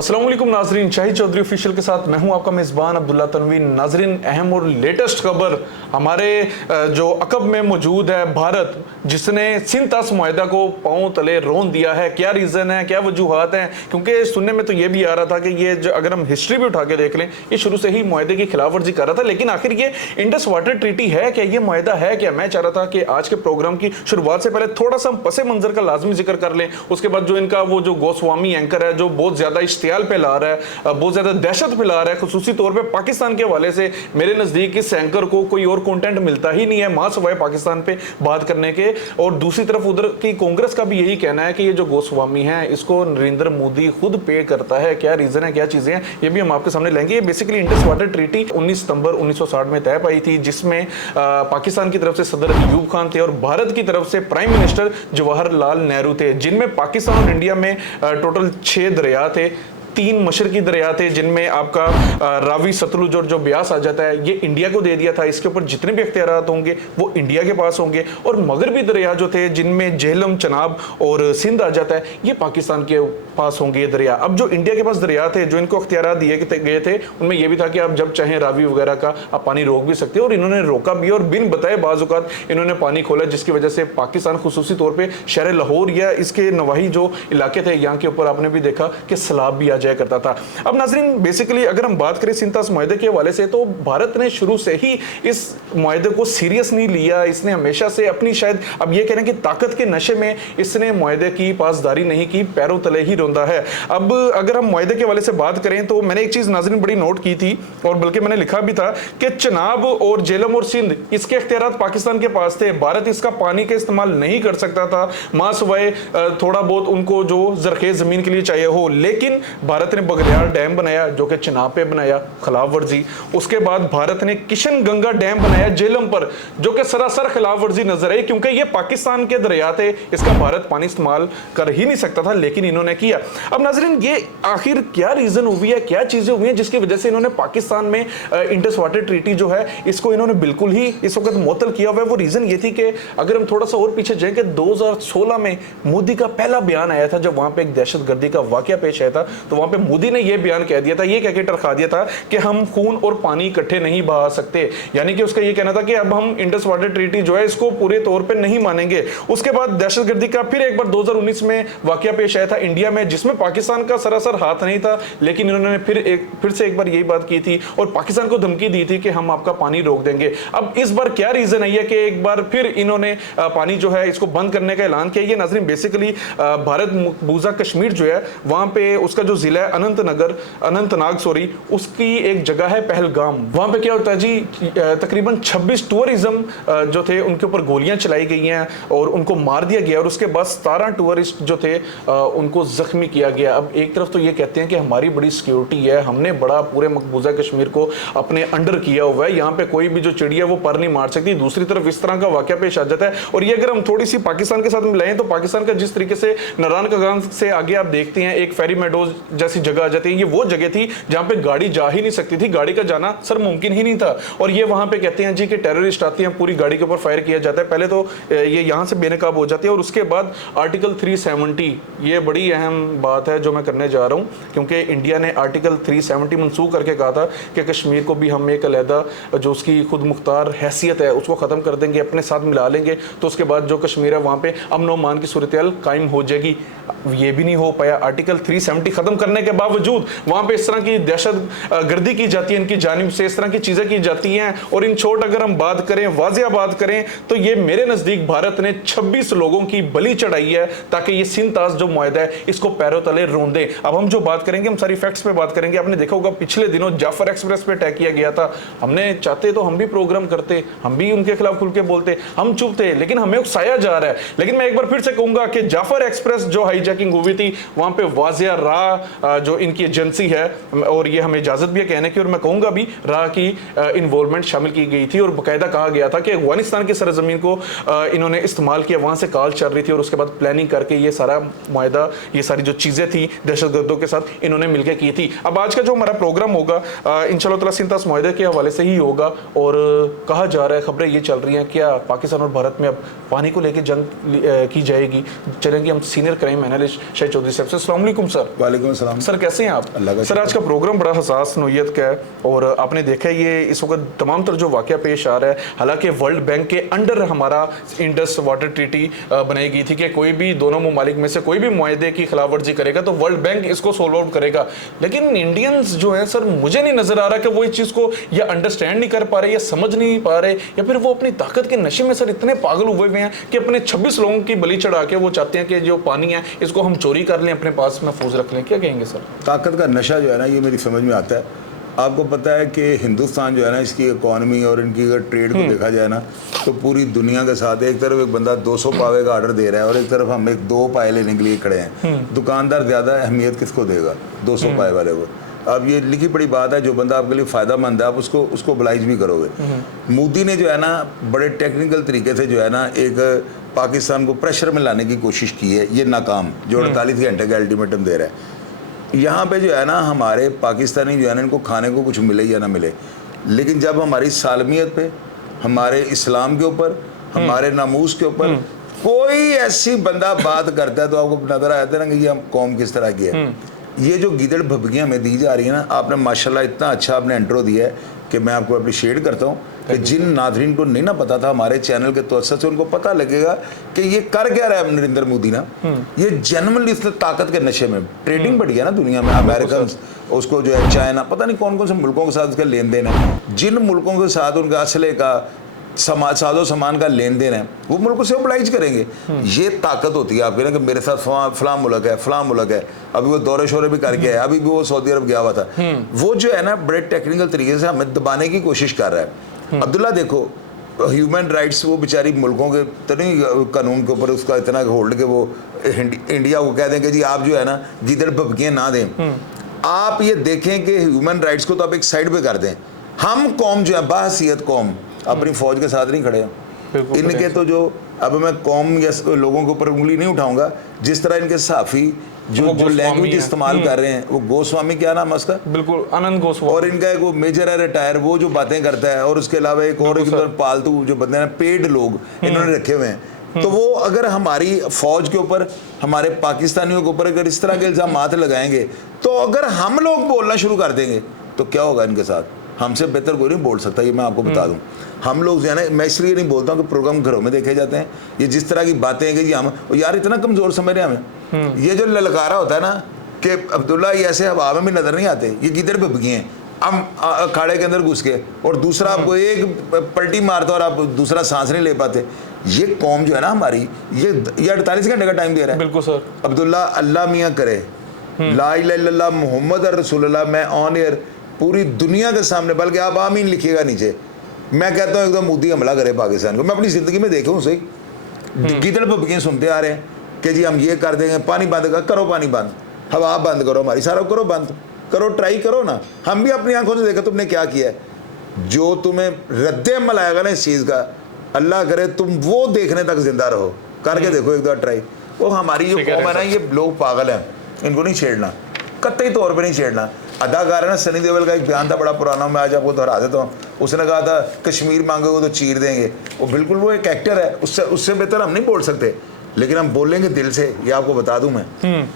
अस्सलाम वालेकुम नाजरीन, शाहिद चौधरी ऑफिशियल के साथ मैं हूं आपका मेज़बान अब्दुल्ला तनवी। नाजरीन, अहम और लेटेस्ट खबर हमारे जो अकब में मौजूद है भारत, जिसने सिंध ताश मुआहदा को पांव तले रोन दिया है। क्या रीज़न है, क्या वजूहात हैं? क्योंकि सुनने में तो ये भी आ रहा था कि ये जो, अगर हम हिस्ट्री भी उठा के देख लें, ये शुरू से ही मुआहदे की खिलाफ वर्जी कर रहा था। लेकिन आखिर ये इंडस वाटर ट्रीटी है क्या, ये मुआहदा है क्या? मैं चाह रहा था कि आज के प्रोग्राम की शुरुआत से पहले थोड़ा सा हम पसे मंजर का लाजमी जिक्र कर लें। उसके बाद जो इनका वो जो गोस्वामी एंकर है, जो बहुत ज्यादा इश्तियाल फैला रहा है, बहुत ज्यादा दहशत फैला रहा है, खुसूसी तौर पे पाकिस्तान के हवाले से, मेरे नजदीक इस एंकर को कोई और कंटेंट मिलता ही नहीं है मां सवाए पाकिस्तान पे बात करने के। और दूसरी तरफ उधर की कांग्रेस का भी यही कहना है कि ये जो गोस्वामी है इसको नरेंद्र मोदी खुद पे करता है। क्या रीजन है, क्या चीजें हैं, ये भी हम आपके सामने लाएंगे। ये बेसिकली इंडस वाटर ट्रीटी 19 सितंबर 1960 में तय पाई थी, जिसमें पाकिस्तान की तरफ से सदर अयूब खान थे और भारत की तरफ से प्राइम मिनिस्टर जवाहरलाल नेहरू थे, जिनमें पाकिस्तान और इंडिया में टोटल 6 दरिया थे। 3 मशरकी दरिया थे, जिनमें आपका रावी, सतलुज और जो ब्यास आ जाता है, ये इंडिया को दे दिया था। इसके ऊपर जितने भी अख्तियारात होंगे वो इंडिया के पास होंगे। और मगरबी दरिया जो थे, जिनमें झेलम, चनाब और सिंध आ जाता है, ये पाकिस्तान के पास होंगे ये दरिया। अब जो इंडिया के पास दरिया थे, जो इनको अख्तियारात दिए गए थे, उनमें यह भी था कि आप जब चाहें रावी वगैरह का आप पानी रोक भी सकते हो। और इन्होंने रोका भी, और बिन बताए बाजुकात इन्होंने पानी खोला, जिसकी वजह से पाकिस्तान खुसूसी तौर पर शहर लाहौर या इसके नवाही जो इलाके थे, यहाँ के ऊपर आपने भी देखा कि सैलाब भी आ जाया करता था। अब नाजरीन, बेसिकली अगर हम बात करें सिंध ताश मुआहदे के हवाले से, तो भारत ने शुरू से ही इस मुआहदे को सीरियस नहीं लिया। इसने हमेशा से अपनी, शायद अब ये कह रहे हैं कि ताकत के नशे में इसने मुआहदे की पासदारी नहीं की, पैरों तले ही रौंदा है। अब अगर हम मुआहदे के हवाले से बात करें तो मैंने एक चीज नाजरीन बड़ी नोट की थी, और बल्कि मैंने लिखा भी था कि चनाब और झेलम और सिंध, इसके इख्तियारात पाकिस्तान के पास थे। भारत इसका पानी का इस्तेमाल नहीं कर सकता था, मां सवाए थोड़ा बहुत उनको जो जरखेज जमीन के लिए चाहिए हो। लेकिन भारत ने बगलियार डैम बनाया, जो कि चनाब पे बनाया, खिलाफ वर्जी। उसके बाद भारत ने किशन गंगा डैम बनाया झेलम पर, जो कि सरासर खिलाफ वर्जी नजर आई, क्योंकि ये पाकिस्तान के दरिया थे, इसका भारत पानी इस्तेमाल कर ही नहीं सकता था, लेकिन इन्होंने किया। अब नाजरीन, ये आखिर क्या रीजन हुई है, क्या चीजें हुई हैं जिसकी वजह से इन्होंने पाकिस्तान में इंडस वाटर ट्रीटी जो है इसको इन्होंने बिल्कुल ही इस वक्त मुअत्तल किया हुआ है? वो रीजन ये थी कि अगर हम थोड़ा सा और पीछे जाएं कि 2016 में मोदी का पहला बयान आया था, जब वहां पे एक दहशतगर्दी का वाकया पेश आया था, तो वहां पे मोदी ने यह बयान कह दिया था, ये कह के टरखा दिया था कि हम खून और पानी इकट्ठे नहीं बहा सकते। यानी कि उसका ये कहना था कि अब हम इंडस वाटर ट्रीटी जो है इसको पूरे तौर पे नहीं मानेंगे। उसके बाद दहशतगर्दी का फिर एक बार 2019 में वाकया पेश आया था इंडिया में, जिसमें पाकिस्तान का सरासर हाथ नहीं था, लेकिन इन्होंने फिर से एक बार यही बात की थी और पाकिस्तान को धमकी दी थी कि हम आपका पानी रोक देंगे। अब इस बार क्या रीजन है कि एक बार फिर इन्होंने पानी जो है इसको बंद करने का ऐलान किया? ये नाजरीन बेसिकली भारत मकबूजा कश्मीर जो है, वहां पे उसका जो जिला है अनंतनाग उसकी एक जगह है पहलगाम। वहां पे क्या होता है जी, तकरीबन 26 टूरिज्म जो थे उनके ऊपर गोलियां चलाई गई हैं और उनको मार दिया गया, और उसके बाद 17 टूरिस्ट जो थे उनको जख्मी किया गया। अब एक तरफ तो ये कहते हैं कि हमारी बड़ी सिक्योरिटी है, हमने बड़ा पूरे मकबूजा कश्मीर को अपने अंडर किया हुआ है, यहाँ पे कोई भी जो चिड़िया वो पर नहीं मार सकती। दूसरी तरफ इस तरह का वाकया पेश आ जाता है। और ये अगर हम थोड़ी सी पाकिस्तान के साथ मिलाएं तो पाकिस्तान का जिस तरीके से नारायण कागान से आगे आप देखते हैं एक फेरी मेडोज जैसी जगह आ जाती है, ये वो जगह थी जहां पे गाड़ी जा ही नहीं सकती थी, गाड़ी का जाना सर मुमकिन ही नहीं था। और ये वहां पे कहते हैं जी कि टेररिस्ट आती हैं, पूरी गाड़ी के ऊपर फायर किया जाता है। पहले तो ये यहां से बेनकाब हो जाती है, और उसके बाद आर्टिकल 370, ये बड़ी अहम बात है जो मैं करने जा रहा हूं, क्योंकि इंडिया ने आर्टिकल 370 मनसूख करके कहा था कि कश्मीर को भी हम एक अलहदा जो उसकी खुद मुख्तार हैसियत है उसको खत्म कर देंगे, अपने साथ मिला लेंगे, तो उसके बाद जो कश्मीर है वहां पे अमन और मान की सूरत-ए-हाल कायम हो जाएगी। ये भी नहीं हो पाया। आर्टिकल 370 खत्म करने के बावजूद वहां पे इस तरह की दहशत गर्दी की जाती है, इनकी जानिब से इस तरह की चीजें की जाती हैं। और इन छोट अगर हम बात करें, वाजिया बात करें, तो ये मेरे नजदीक भारत ने 26 लोगों की बलि चढ़ाई है ताकि ये सिंध ताश जो मुआहदा है इसको पैरों तले रोंदे। अब हम जो बात करेंगे, हम सारी फैक्ट्स पे बात करेंगे। आपने देखा होगा पिछले दिनों जाफर एक्सप्रेस पे अटैक किया गया था। हमने चाहते तो हम भी प्रोग्राम करते, हम भी उनके खिलाफ खुल के बोलते, हम चुप थे, लेकिन हमें उकसाया जा रहा है। लेकिन मैं एक बार फिर से कहूंगा कि जाफर एक्सप्रेस जो हाईजैकिंग हुई थी, वहां पे वाजिया राह जो इनकी एजेंसी है, और ये हमें इजाजत भी है कहने की, और मैं कहूंगा भी रहा की इन्वॉल्वमेंट शामिल की गई थी, और बाकायदा कहा गया था कि अफगानिस्तान की सरजमीन को इन्होंने इस्तेमाल किया, वहां से कॉल चल रही थी, और उसके बाद प्लानिंग करके ये सारा मुआहदा, ये सारी जो चीजें थी दहशतगर्दों के साथ इन्होंने मिलकर की थी। अब आज का जो हमारा प्रोग्राम होगा इंशाल्लाह ताला सिंतास मुआहदे के हवाले से ही होगा, और कहा जा रहा है, खबरें ये चल रही हैं क्या पाकिस्तान और भारत में अब पानी को लेकर जंग की जाएगी। चलेंगे हम senior crime analyst Shahid Chaudhary साहब से। अस्सलाम वालेकुम सर। वालेकुम सलाम सर, कैसे हैं आप? सर, आज का प्रोग्राम बड़ा हसास नौयत का है, और आपने देखा ये इस वक्त तमाम तर जो वाकया पेश आ रहा है, हालांकि वर्ल्ड बैंक के अंडर हमारा इंडस वाटर ट्रीटी बनाई गई थी कि कोई भी दोनों ममालिक में से कोई भी मुआहदे की खिलाफ वर्जी करेगा तो वर्ल्ड बैंक इसको सोल्व आउट करेगा, लेकिन इंडियंस जो है सर, मुझे नहीं नजर आ रहा कि वो इस चीज को या अंडरस्टैंड नहीं कर पा रहे, या समझ नहीं पा रहे, या फिर वो अपनी ताकत के नशे में सर इतने पागल हुए हुए हैं कि अपने 26 लोगों की बलि चढ़ा के वो चाहते हैं कि जो पानी है इसको हम चोरी कर लें, अपने पास महफूज रख लें। क्या कहेंगे सर? ताकत का नशा जो है ना, ये मेरी समझ में आता है। आपको पता है कि हिंदुस्तान जो है ना, इसकी इकॉनमी और इनकी अगर ट्रेड को देखा जाए ना, तो पूरी दुनिया के साथ एक तरफ एक बंदा 200 पावे का ऑर्डर दे रहा है, और एक तरफ हम एक 2 पाए लेने के लिए खड़े हैं। दुकानदार ज़्यादा अहमियत किसको देगा? 200 पाए वाले को। अब ये लिखी पड़ी बात है, जो बंदा आपके लिए फ़ायदा मंद है आप उसको ब्लाइज भी करोगे। मोदी ने जो है ना, बड़े टेक्निकल तरीके से जो है ना, एक पाकिस्तान को प्रेशर में लाने की कोशिश की है, ये नाकाम, जो 48 घंटे का अल्टीमेटम दे रहा है। यहाँ पे जो है ना, हमारे पाकिस्तानी जो है ना, इनको खाने को कुछ मिले या ना मिले, लेकिन जब हमारी सालमियत पे, हमारे इस्लाम के ऊपर, हमारे नामूस के ऊपर कोई ऐसी बंदा बात करता है तो आपको नजर आता है ना कि ये हम कौम किस तरह की है। ये जो गिदड़ भभकियाँ हमें दी जा रही है ना, आपने माशाल्लाह इतना अच्छा आपने इंट्रो दिया है कि मैं आपको अप्रिशिएट करता हूँ कि जिन नाज़रीन को नहीं ना पता था हमारे चैनल के तवज्जुह से, उनको पता लगेगा कि ये कर क्या रहा है नरेंद्र मोदी ना। ये जनरली इस ताकत के नशे में ट्रेडिंग बढ़ गया ना दुनिया में। अमेरिकन उसको जो है, चाइना, पता नहीं कौन कौन से मुल्कों के साथ उसका लेन देन है, जिन मुल्कों के साथ उनका असले का साजो सामान का लेन देन है, वो मुल्क से ओबलाइज करेंगे। ये ताकत होती है आपके ना, कि मेरे साथ फलां मुल्क है, फलां मुल्क है। अभी वो दौरे शोरे भी करके है, अभी भी वो सऊदी अरब गया हुआ था। वो जो है ना, बड़े टेक्निकल तरीके से हमें दबाने की कोशिश कर रहा है। अब्दुल्ला देखो, ह्यूमन राइट्स वो बेचारी मुल्कों के तो नहीं कानून के ऊपर उसका इतना होल्ड के वो इंडिया को कह दें कि जी आप जो है ना गिदड़ भभकियाँ ना दें। आप ये देखें कि ह्यूमन राइट्स को तो आप एक साइड पे कर दें। हम कौम जो है, बाहसीत कौम, अपनी फौज के साथ नहीं खड़े हैं। इनके तो जो, अब मैं कौम या लोगों के ऊपर उंगली नहीं उठाऊंगा, जिस तरह इनके सहाफ़ी जो लैंग्वेज इस्तेमाल कर रहे हैं, वो गोस्वामी, क्या नाम है उसका? बिल्कुल, आनंद गोस्वामी। और इनका एक वो मेजर है रिटायर, वो जो बातें करता है, और उसके अलावा एक और पालतू जो बंदे हैं, पेड लोग इन्होंने रखे हुए हैं। तो वो अगर हमारी फौज के ऊपर, हमारे पाकिस्तानियों के ऊपर अगर इस तरह के इल्जामात लगाएंगे, तो अगर हम लोग बोलना शुरू कर देंगे तो क्या होगा इनके साथ? हमसे बेहतर कोई नहीं बोल सकता, ये मैं आपको बता दूं। हम लोग जो है ना, मैं इसलिए नहीं बोलता हूँ कि प्रोग्राम घरों में देखे जाते हैं, ये जिस तरह की बातें हैं कि जी हम यार इतना कमज़ोर समझ रहे हैं हमें। ये जो ललकारा होता है ना कि अब्दुल्ला ये ऐसे हवा में भी नज़र नहीं आते, ये गिदड़ भभकियाँ हैं, हम अखाड़े के अंदर घुस के, और दूसरा आपको एक पलटी मारता और आप दूसरा सांस नहीं ले पाते। ये कौम जो है ना हमारी, ये 48 घंटे का टाइम दे रहा है। बिल्कुल सर। अब्दुल्ला, अल्लाह मियाँ करे, ला इलाहा इल्लल्लाह मुहम्मद रसूलुल्लाह, मैं ऑन एयर पूरी दुनिया के सामने, बल्कि आप आमीन लिखिएगा नीचे, मैं कहता हूँ एकदम मोदी हमला करे पाकिस्तान को। मैं अपनी ज़िंदगी में देखा हूँ, सही गिदड़ भभकियाँ सुनते आ रहे हैं कि जी हम ये कर देंगे, पानी बंद करो, पानी बंद, हवा बंद करो, हमारी सारा करो, बंद करो, ट्राई करो ना। हम भी अपनी आंखों से देखा तुमने क्या किया है। जो तुम्हें रद्द अमल आएगा ना इस चीज़ का, अल्लाह करे तुम वो देखने तक जिंदा रहो, करके देखो एक बार ट्राई। वो हमारी जो कौम है ना, ये लोग पागल हैं, इनको नहीं छेड़ना, कतई तौर पे नहीं छेड़ना। अदाकार है ना, सनी देओल का एक बयान था बड़ा पुराना, मैं आज आपको दोहरा देता हूँ। उसने कहा था कश्मीर मांगोगे तो चीर देंगे। वो बिल्कुल वो एक एक्टर है, उससे बेहतर हम नहीं बोल सकते, लेकिन हम बोलेंगे दिल से, ये आपको बता दूं मैं,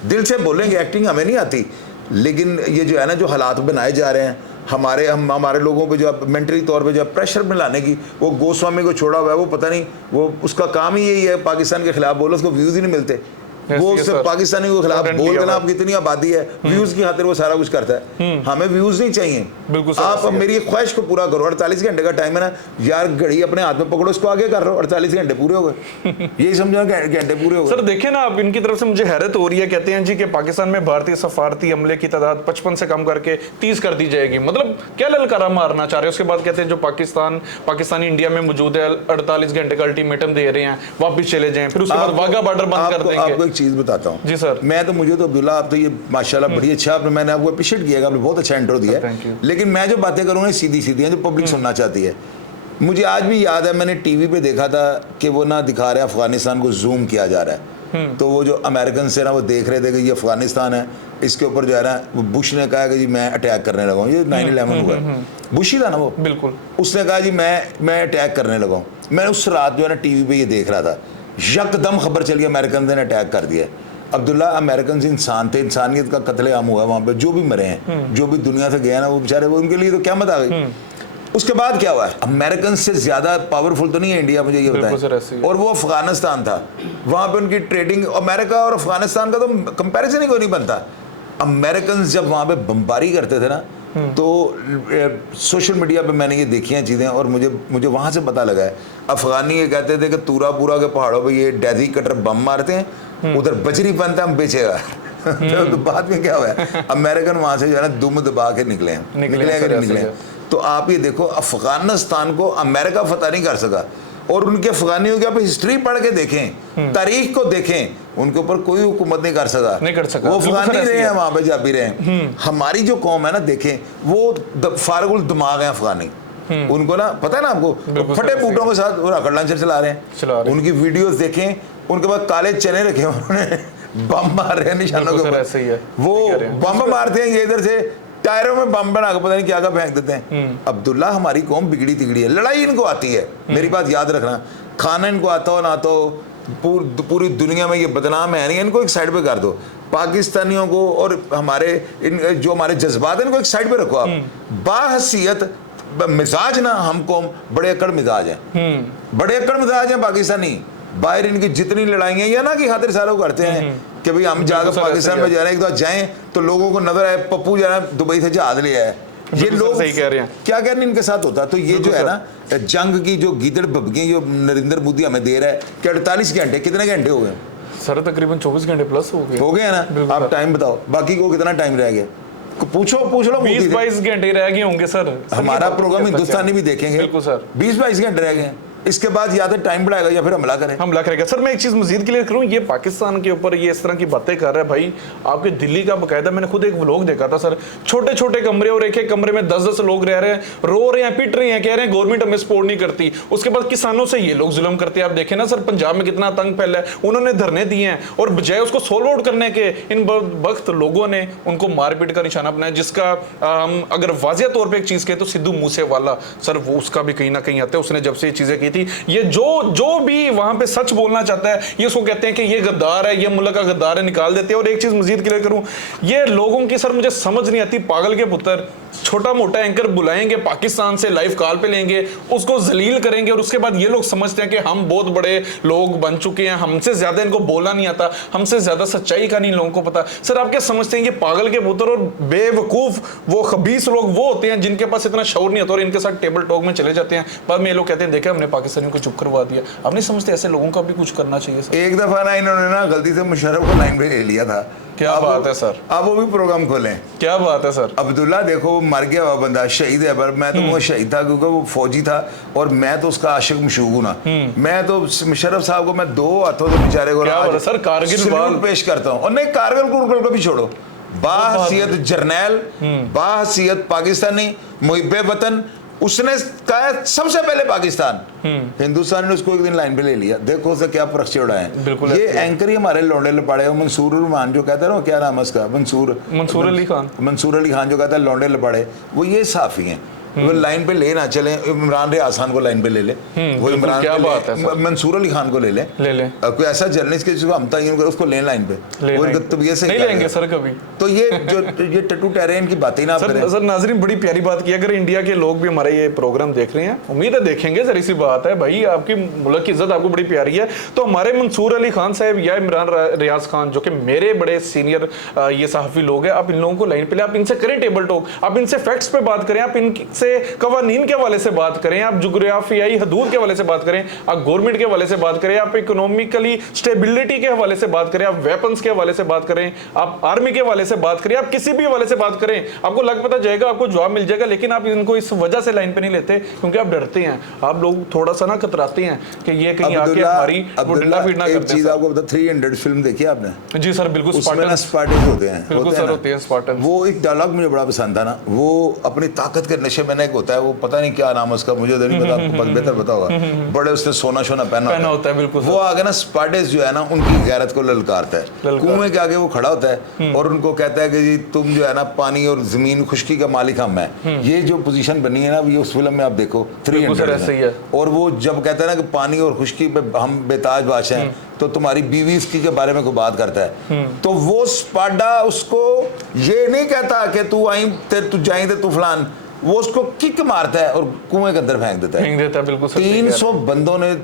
दिल से बोलेंगे। एक्टिंग हमें नहीं आती, लेकिन ये जो है ना, जो हालात बनाए जा रहे हैं हमारे लोगों पे, जो मेंटली तौर पे जो प्रेशर में लाने की, वो गोस्वामी को छोड़ा हुआ है, वो पता नहीं, वो उसका काम ही यही है पाकिस्तान के खिलाफ बोलो, उसको व्यूज़ ही नहीं मिलते। वो उससे पाकिस्तानी के खिलाफ बोल देना, आप कितनी आबादी है, व्यूज की खातिर वो सारा कुछ करता है। हमें व्यूज नहीं चाहिए, बिल्कुल आप मेरी ख्वाहिश को पूरा करो। 48 घंटे का टाइम है ना यार, घड़ी अपने हाथ में पकड़ो, इसको आगे कर रहे हो, 48 घंटे पूरे हो गए, यही समझो घंटे पूरे हो गए। सर देखिए ना, आप इनकी तरफ से मुझे हैरत हो रही है, कहते हैं जी कि पाकिस्तान में भारतीय सफारती अमले की तादाद 55 से कम करके 30 कर दी जाएगी। मतलब क्या ललकारा मारना चाह रहे हैं? उसके बाद कहते हैं जो पाकिस्तानी इंडिया में मौजूद है 48 घंटे का अल्टीमेटम दे रहे हैं, वापिस चले जाएं, फिर उसके बाद वाघा बॉर्डर बंद कर देंगे। चीज़ बताता हूँ जी सर। मैं तो मुझे तो अब्दुल्ला आप तो ये माशाल्लाह बड़ी अच्छा आपने मैंने आपको अप्रिशिएट किया, आपने बहुत अच्छा इंट्रो दिया Thank you. है। लेकिन मैं जो बातें करूँगा सीधी सीधी हैं जो पब्लिक सुनना चाहती है। मुझे आज भी याद है मैंने टीवी पे देखा था कि वो ना दिखा रहे अफगानिस्तान को जूम किया जा रहा है, तो वो जो अमेरिकन से ना वो देख रहे थे कि ये अफगानिस्तान है, इसके ऊपर जो है ना वो बुश ने कहा कि जी मैं अटैक करने लगा हूँ, ये 9/11 हुआ, बुश ही था ना वो, बिल्कुल। उसने कहा जी मैं अटैक करने लगा हूँ। मैं उस रात जो है ना टीवी पे ये देख रहा था, यकदम खबर चली अमेरिकन ने अटैक कर दिया। अब्दुल्ला अमेरिकन इंसान थे, इंसानियत का कत्लेआम हुआ वहाँ पे, जो भी मरे हैं जो भी दुनिया से गए ना वो बेचारे, वो उनके लिए तो क्या मत आ गई। उसके बाद क्या हुआ, अमेरिकन से ज्यादा पावरफुल तो नहीं है इंडिया, मुझे ये बताएं। और वो अफगानिस्तान था, वहाँ पे उनकी ट्रेडिंग, अमेरिका और अफगानिस्तान का तो कंपैरिजन ही कोई नहीं बनता। अमेरिकन जब वहाँ पे बमबारी करते थे ना, तो सोशल मीडिया पे मैंने ये देखी हैं चीज़ें और मुझे वहाँ से पता लगा है। अफगानी ये कहते थे कि तूरापुरा के पहाड़ों पे ये डेजी कटर बम मारते हैं, उधर बजरी बनता है, हम बेचेगा। तो बाद में क्या हुआ है, अमेरिकन वहाँ से जो है ना दुम दबा के निकले हैं। तो आप ये देखो, अफगानिस्तान को अमेरिका फतह नहीं कर सका, और उनके अफगानियों की आप हिस्ट्री पढ़ के देखें, तारीख को देखें, उनके ऊपर कोई हुकूमत नहीं कर सका। वो अफगानी रहे हैं, वहां पे जा भी रहे हैं। हमारी जो कौम है ना, देखें वो फारगुल दिमाग है अफगानी, उनको ना पता है ना आपको, फटे बूटों के साथ रॉकेट लॉन्चर चला रहे हैं। उनकी वीडियोस देखें, उनके पास काले चने रखे उन्होंने, बम मार रहे हैं निशानों के ऊपर, वो बम मारते हैं, ये इधर से टायरों में बम बना के पता नहीं क्या क्या फेंक देते हैं। अब्दुल्ला हमारी कौम बिगड़ी तिगड़ी है, लड़ाई इनको आती है, मेरी बात याद रखना, खाना इनको आता हो ना तो पूरी दुनिया में ये बदनाम है नहीं, इनको एक साइड पे कर दो। पाकिस्तानियों को और हमारे जो हमारे जज्बात हैं इनको एक साइड पे रखो आप। बाहसीयत मिजाज ना, हम कौम बड़े अकड़ मिजाज हैं, बड़े अकड़ मिजाज हैं पाकिस्तानी। बाहर इनकी जितनी लड़ाइयाँ या ना कि खातिर सालों करते हैं कि भाई हम जाकर पाकिस्तान में जा रहे हैं, एक बार जाएं तो लोगों को नजर आए पप्पू जा रहा है दुबई से जहाज ले आया है, ये लोग सही कह रहे हैं, क्या कह रहे हैं इनके साथ होता। तो ये जो है ना जंग की जो गीदड़ भभकी जो नरेंद्र मोदी हमें दे रहा है कि 48 घंटे, कितने घंटे हो गए सर? तकरीबन 24 घंटे प्लस हो गए ना। आप टाइम बताओ, बाकी को कितना टाइम रह गया, पूछ लो। 20-22 घंटे रह गए होंगे सर। हमारा प्रोग्राम हिंदुस्तानी भी देखेंगे, बिल्कुल सर, 20-22 घंटे रह गए। इसके बाद या तो टाइम बढ़ाएगा या फिर हमला करेगा। सर मैं एक चीज मजीद क्लियर करूं, ये पाकिस्तान के ऊपर ये इस तरह की बातें कर रहा है भाई, आपके दिल्ली का बकायदा मैंने खुद एक व्लॉग देखा था सर, छोटे छोटे कमरे और एक एक कमरे में 10-10 लोग रह रहे हैं, रो रहे हैं, पिट रहे हैं, कह रहे हैं गवर्नमेंट हमें सपोर्ट नहीं करती। उसके बाद किसानों से ये लोग जुल्म करते हैं। आप देखें ना सर, पंजाब में कितना आतंक फैला है, उन्होंने धरने दिए हैं और बजाय उसको सोल्व आउट करने के इन वक्त लोगों ने उनको मारपीट का निशाना बनाया, जिसका अगर वाजिया तौर पर एक चीज कहे तो सिद्धू मूसेवाला सर, वो उसका भी कहीं ना कहीं आता है। उसने जब से ये चीजें की थी, ये जो भी वहां पे सच बोलना चाहता है ये उसको कहते हैं कि ये गद्दार है, ये मुल्क का गद्दार है, निकाल देते हैं। और एक चीज मजीद क्लियर करूं, ये लोगों की सर मुझे समझ नहीं आती, पागल के पुत्र, छोटा मोटा एंकर बुलाएंगे पाकिस्तान से, लाइव कॉल पे लेंगे, उसको जलील करेंगे और उसके बाद ये लोग समझते हैं कि हम बहुत बड़े लोग बन चुके हैं, हमसे ज्यादा इनको बोलना नहीं आता, हमसे ज्यादा सच्चाई का नहीं लोगों को पता। सर आप क्या समझते हैं ये पागल के पुत्र और बेवकूफ वो खबीस लोग वो होते हैं जिनके पास इतना शऊर नहीं होता और इनके साथ टेबल टॉक में चले जाते हैं, बाद में ये लोग कहते हैं देखे हमने पाकिस्तानियों को चुप करवा दिया। आप नहीं समझते ऐसे लोगों का भी कुछ करना चाहिए सर? एक दफा ना इन्होंने ना गलती से मुशर्रफ को लाइन पे ले लिया था। क्या बात है सर, अब वो भी प्रोग्राम खोलें। क्या बात है सर। अब्दुल्ला देखो वो मर गया हुआ बंदा, शहीद है, पर मैं तो वो शहीद था क्योंकि वो फौजी था और मैं तो उसका आशिक मशूक हूं ना। मैं तो मुशर्रफ साहब को मैं 2 हाथों से बेचारे को सर कारगिल पेश करता हूं। और नहीं, कारगिल को भी छोड़ो, बाहसीयत जर्नैल, बाहसीयत पाकिस्तानी, मुहिब्बे वतन, उसने कहा सबसे पहले पाकिस्तान, हिंदुस्तान ने उसको एक दिन लाइन पे ले लिया। देखो उसे क्या प्रश्न उड़ाए। ये एंकर ही हमारे लौंडे लपाड़े, मंसूर रहमान जो कहता है ना, क्या नाम है उसका, मंसूर अली खान जो कहता है लौंडे लपाड़े, वो ये साफी हैं। वो लाइन पे ले ना चले, इमरान रियाज खान को लाइन पे ले ले, वो इमरान क्या बात है, मंसूर अली खान को ले ले कोई ऐसा जर्नलिस्ट के जिसको हम तयन कर उसको ले लाइन पे, वो तबीयत से नहीं लेंगे सर कभी। तो ये टट्टू टेरेन की बातें ना सर नाजरीन बड़ी प्यारी बात की, अगर इंडिया के लोग भी हमारा ये प्रोग्राम देख रहे हैं, उम्मीद है देखेंगे, जरी सी बात है भाई, आपकी मुल्क की इज्जत आपको बड़ी प्यारी है, तो हमारे मंसूर अली खान साहब या इमरान रियाज खान जो कि मेरे बड़े सीनियर ये सहाफी लोग हैं, आप इन लोगों को लाइन पे ले, आप इनसे करें टेबल टॉक, आप इनसे फैक्ट्स पे बात करें, आप इनसे कवानीन के हवाले से बात करें, आप जुग्राफियाई हदूद वजूद के हवाले से बात करें, आप गवर्नमेंट के हवाले से बात करें, आप इकोनॉमिकली स्टेबिलिटी के हवाले से बात करें, आप वेपन्स के हवाले से बात करें, आप आर्मी के हवाले से बात करें, आप किसी भी हवाले से बात करें, आपको लग पता जाएगा, आपको जवाब मिल जाएगा। लेकिन आप इनको इस वजह से लाइन पे नहीं लेते क्योंकि आप डरते हैं, आप लोग थोड़ा सा ना कतराते हैं कि ये कहीं आके हमारी डंडा पीटना करते हैं। एक चीज आपको बता, 300 फिल्म देखी आपने? जी सर, बिल्कुल स्पार्टन होते हैं, बिल्कुल सर, होते हैं स्पार्टन। वो एक डायलॉग मुझे बड़ा पसंद था ना, वो अपनी ताकत के नशे में एक होता है, वो पता नहीं क्या नाम है उसका, मुझे तो नहीं पता, आपको बेहतर पता होगा, बड़े उसने सोना पहना होता है। बिल्कुल वो आगे ना स्पार्टस जो है ना उनकी गैरत को ललकारता है, कुएं के आगे वो खड़ा होता है और उनको कहता है कि जी तुम जो है ना पानी और जमीन खुश्की का मालिक हम है। ये जो पोजीशन बनी है ना, ये उस फिल्म में आप देखो 300 और वो जब कहता है ना कि पानी और खुश्की पे हम बेताज बादशाह हैं, तो तुम्हारी बीवी इसकी के बारे में कोई बात करता है, तो वो स्पाडा उसको ये नहीं कहता कि तू आई तू जाई तू फलान, वो उसको किक मारता है और कुएं के अंदर फेंक देता है। बिल्कुल 300 बंदों ने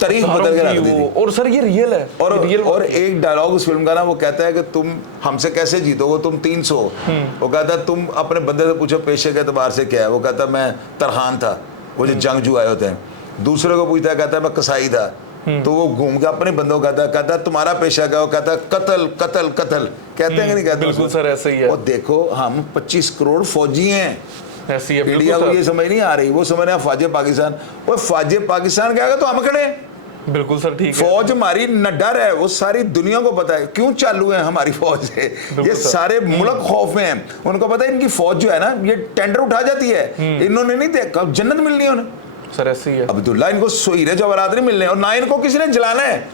तारीख बदल के रख दी थी। और सर ये रियल है। और एक डायलॉग उस फिल्म का ना, वो कहता है कि तुम हमसे कैसे जीतोगे, तुम 300। वो कहता है तुम अपने बंदे से पूछो पेशे के एतबार से क्या है, वो कहता मैं तरहान था, वो जो जंगजू आए होते हैं। दूसरे को पूछता है, कहता है मैं कसाई था। तो वो घूम के अपने बंदों को कहता है तुम्हारा पेशा क्या, वो कहता है कत्ल कत्ल कत्ल। कहते हैं कि नहीं कहते? बिल्कुल सर ऐसे ही है। और देखो हम 25 करोड़ फौजी हैं, ऐसी है। इंडिया को ये समझ नहीं आ रही, वो समझ रहे हैं फौजे पाकिस्तान। वो फौजे पाकिस्तान क्या है, तो हम खड़े हैं। बिल्कुल सर, ठीक है। फौज हमारी न डर है, वो सारी दुनिया को पता है क्यों चालू है हमारी फौज से। ये सारे मुल्क खौफ में हैं, उनको पता है इनकी फौज जो है ना ये टेंडर उठा जाती है, इन्होंने नहीं देखा जन्नत मिलनी है उन्हें सर, ऐसी है। अब्दुल्ला इनको हीरे जवाहरात नहीं मिलने, और ना इनको किसी ने जलाना है,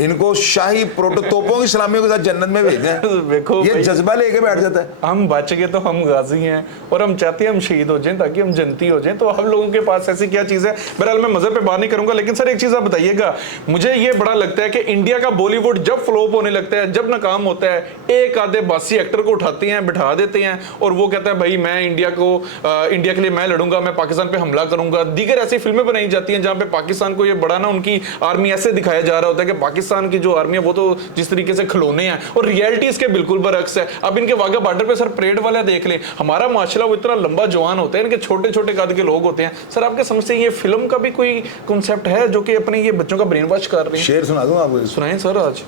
इनको शाही प्रोटोतोपों की सलामियों के साथ जन्नत में भेजना है। देखो ये जज्बा लेके बैठ जाता है। हम बच गए तो हम गाजी हैं, और हम चाहते हैं हम शहीद हो जाएं ताकि हम जनती हो जाएं। तो हम लोगों के पास ऐसी क्या चीज़ है। बहरहाल मैं मज़हब पे बात नहीं करूंगा, लेकिन सर एक चीज़ आप बताइएगा, मुझे ये बड़ा लगता है कि इंडिया का बॉलीवुड जब फ्लॉप होने लगता है, जब नाकाम होता है, एक आधे बासी एक्टर को उठाते हैं, बिठा देते हैं, और वो कहता है भाई मैं इंडिया के लिए मैं लड़ूंगा, मैं पाकिस्तान पे हमला करूंगा। दीगर ऐसी फिल्में बनाई जाती हैं जहाँ पे पाकिस्तान को ये बड़ा ना उनकी आर्मी ऐसे दिखाया जा रहा होता है कि पाकिस्तान की जो आर्मी वो तो जिस तरीके से खिलौने हैं, और रियलिटी इसके बिल्कुल बरअक्स है। अब इनके वाघा बॉर्डर पे सर परेड वाले देख लें, हमारा माशाल्लाह वो इतना लंबा जवान होते हैं, इनके छोटे छोटे कद के लोग होते हैं। सर आपके समझ से ये फिल्म का भी कोई कॉन्सेप्ट है जो कि अपने ये बच्चों का ब्रेन वॉश कर रहे हैं? शेर सुना दूं आपको? सुनाएं सर। आज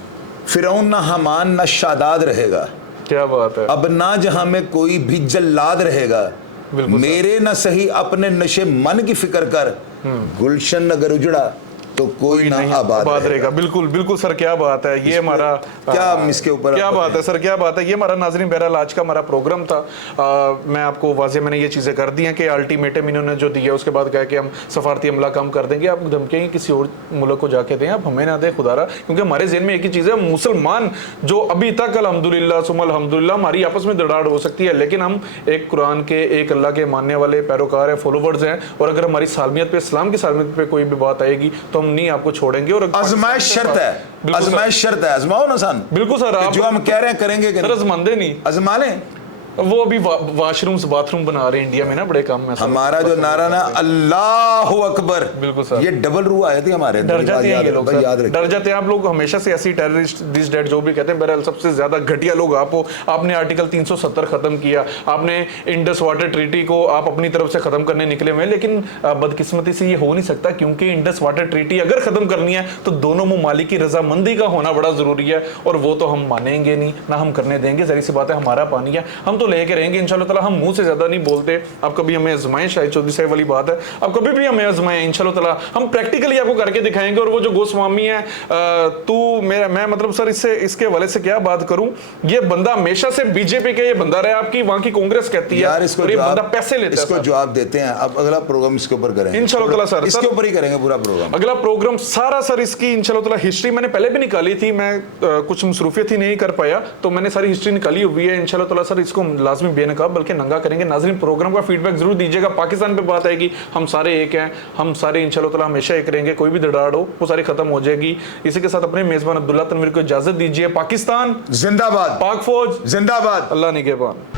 फिरौन ना हमान ना शादाद रहेगा, क्या बात है। अब ना जहां में कोई भी जल्लाद रहेगा, मेरे न सही अपने नशे मन की फिक्र कर, गुलशन अगर उजड़ा तो कोई ना आबाद रहेगा। बिल्कुल बिल्कुल सर, क्या बात है। ये हमारा क्या इसके ऊपर क्या बात है सर, क्या बात है। ये हमारा नाज़रीन बहरहाल आज का हमारा प्रोग्राम था। मैं आपको वाज़े मैंने ये चीज़ें कर दी हैं कि अल्टीमेटम इन्होंने जो दिया उसके बाद कहा कि हम सफारती हमला कम कर देंगे। आप धमकियाँ किसी और मुल्क को जाके दें, आप हमें ना दें खुदारा, क्योंकि हमारे ज़हन में एक ही चीज़ है, मुसलमान जो अभी तक अल्हम्दुलिल्लाह सुम्मा अल्हम्दुलिल्लाह हमारी आपस में दराड़ हो सकती है, लेकिन हम एक कुरान के एक अल्लाह के मानने वाले पैरोकार हैं, फॉलोवर्स हैं, और अगर हमारी सालमियत पे इस्लाम की सालमियत पे कोई भी बात आएगी तो हम नहीं आपको छोड़ेंगे। और आजमाइश शर्त है, आजमाइश शर्त है, आजमाओ ना सन। बिल्कुल सर, आप जो हम कह रहे हैं करेंगे सर, आजमाते नहीं, आजमा लें। वो अभी वॉशरूम्स बाथरूम बना रहे हैं इंडिया में ना, बड़े काम में। हमारा जो नारा ना अल्लाह अकबर, बिल्कुल सर, ये डबल रू आए थे हमारे, डर जाते हैं ये लोग, डर जाते हैं आप लोग हमेशा से। ऐसी टेररिस्ट दिस डेट जो भी कहते हैं, बहरहाल सबसे ज्यादा घटिया लोग आप हो। आपने आर्टिकल 370 खत्म किया, आपने इंडस वाटर ट्रीटी को आप अपनी तरफ से खत्म करने निकले हुए, लेकिन बदकिस्मती से ये हो नहीं सकता, क्योंकि इंडस वाटर ट्रीटी अगर खत्म करनी है तो दोनों ममालिक की रजामंदी का होना बड़ा जरूरी है, और वो तो हम मानेंगे नहीं, ना हम करने देंगे। जरी सी बात है, हमारा पानी है, हम तो लेके रहेंगे इंशाल्लाह ताला। हम मुंह से ज्यादा नहीं बोलते। आप कभी हमें आजमाएं, शाहिद चौधरी साहब वाली बात है, आप कभी भी हमें आजमाएं इंशाल्लाह ताला, हम प्रैक्टिकली आपको करके दिखाएंगे। और वो जो गोस्वामी है, तू मेरा मैं मतलब सर इसके हवाले से क्या बात करूं, ये बंदा हमेशा से बीजेपी के ये बंदा रहा, आपकी वहां की कांग्रेस कहती है, और ये बंदा पैसे लेता है। इसको जवाब देते हैं। अब अगला प्रोग्राम इसके ऊपर करेंगे इंशाल्लाह ताला सर, इसके ऊपर ही करेंगे पूरा प्रोग्राम। अगला प्रोग्राम सारा सर इसकी इंशाल्लाह ताला हिस्ट्री मैंने पहले भी निकाली थी, मैं कुछ मसरूफियत ही नहीं कर पाया, तो मैंने सारी हिस्ट्री निकाली हुई है इंशाल्लाह ताला सर। इसको लाजमी बेनकाब बल्कि नंगा करेंगे। नाज़रीन प्रोग्राम का फीडबैक जरूर दीजिएगा। पाकिस्तान पे बात आएगी, हम सारे एक हैं, हम सारे इंशाल्लाह ताला हमेशा एक रहेंगे। कोई भी दराड़ हो वो सारी खत्म हो जाएगी। इसी के साथ अपने मेजबान अब्दुल्ला तनवीर को इजाजत दीजिए। पाकिस्तान जिंदाबाद, पाक फौज जिंदाबाद, अल्लाह निगहबान।